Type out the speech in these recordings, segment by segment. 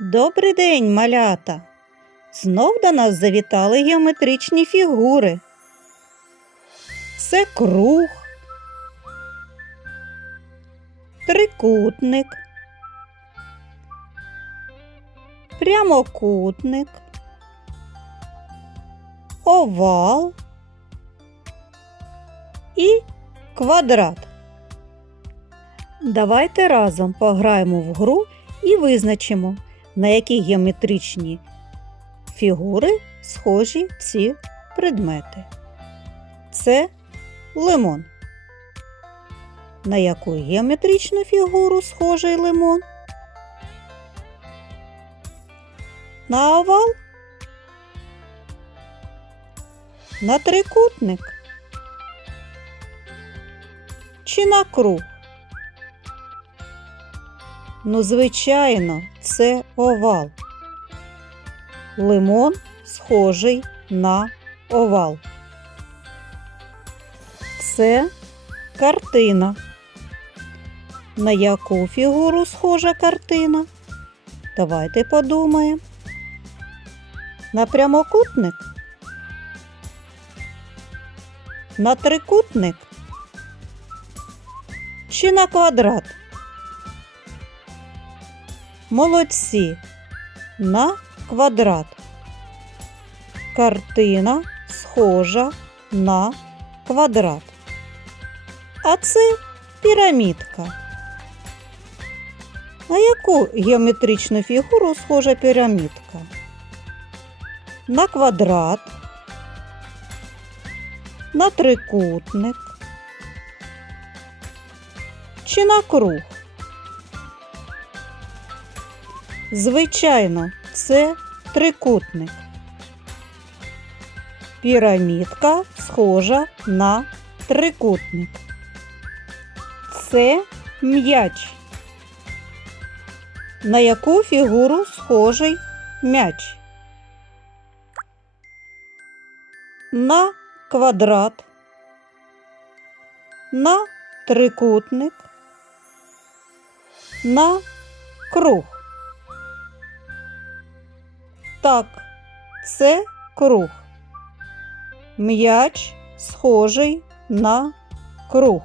Добрий день, малята! Знов до нас завітали геометричні фігури. Це круг, трикутник, прямокутник, овал і квадрат. Давайте разом пограємо в гру і визначимо, на які геометричні фігури схожі ці предмети. Це лимон. На яку геометричну фігуру схожий лимон? На овал? На трикутник? Чи на круг? Ну, звичайно, це овал. Лимон схожий на овал. Це картина. На яку фігуру схожа картина? Давайте подумаємо. На прямокутник? На трикутник? Чи на квадрат? Молодці. На квадрат. Картина схожа на квадрат. А це пірамідка. На яку геометричну фігуру схожа пірамідка? На квадрат, на трикутник чи на круг? Звичайно, це трикутник. Пірамідка схожа на трикутник. Це м'яч. На яку фігуру схожий м'яч? На квадрат, на трикутник, на круг. Так, це круг. М'яч схожий на круг.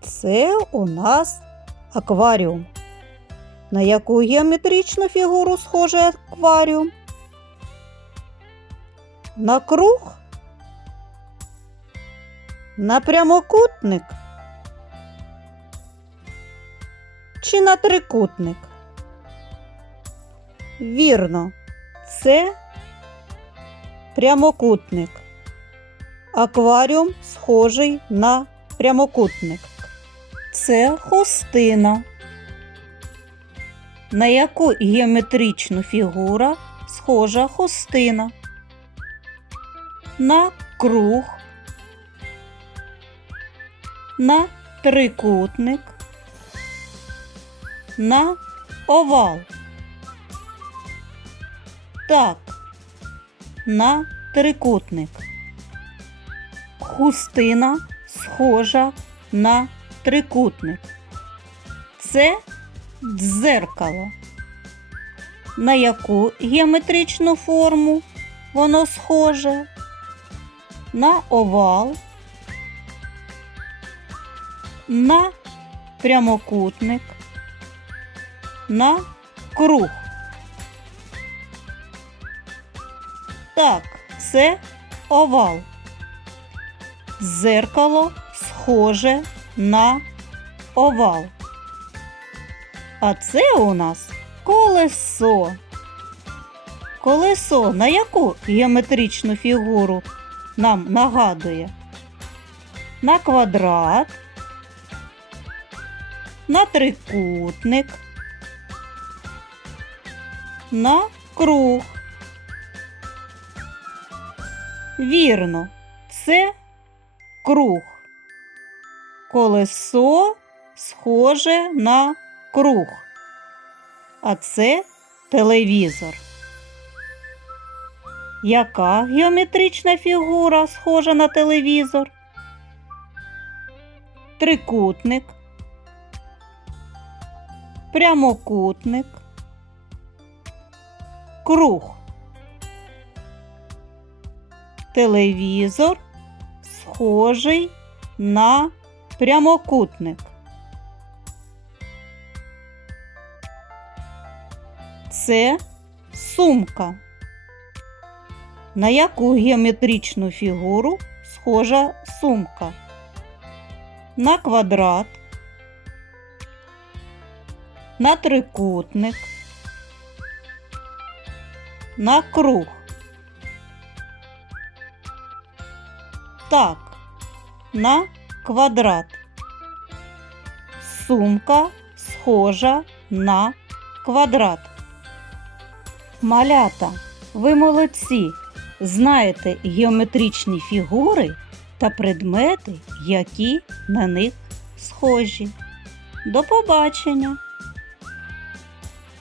Це у нас акваріум. На яку геометричну фігуру схожий акваріум? На круг? На прямокутник? Чи на трикутник? Вірно, це прямокутник. Акваріум схожий на прямокутник. Це хостина. На яку геометричну фігуру схожа хостина? На круг, на трикутник, на овал. Так, на трикутник. Хустина схожа на трикутник. Це дзеркало. На яку геометричну форму воно схоже? На овал, на прямокутник, на круг. Так, це овал. Дзеркало схоже на овал. А це у нас колесо. Колесо на яку геометричну фігуру нам нагадує? На квадрат, на трикутник, на круг. Вірно, це круг. Колесо схоже на круг. А це телевізор. Яка геометрична фігура схожа на телевізор? Трикутник, прямокутник, круг. Телевізор схожий на прямокутник. Це сумка. На яку геометричну фігуру схожа сумка? На квадрат, на трикутник, на круг. Так, на квадрат. Сумка схожа на квадрат. Малята, ви молодці. Знаєте геометричні фігури та предмети, які на них схожі. До побачення!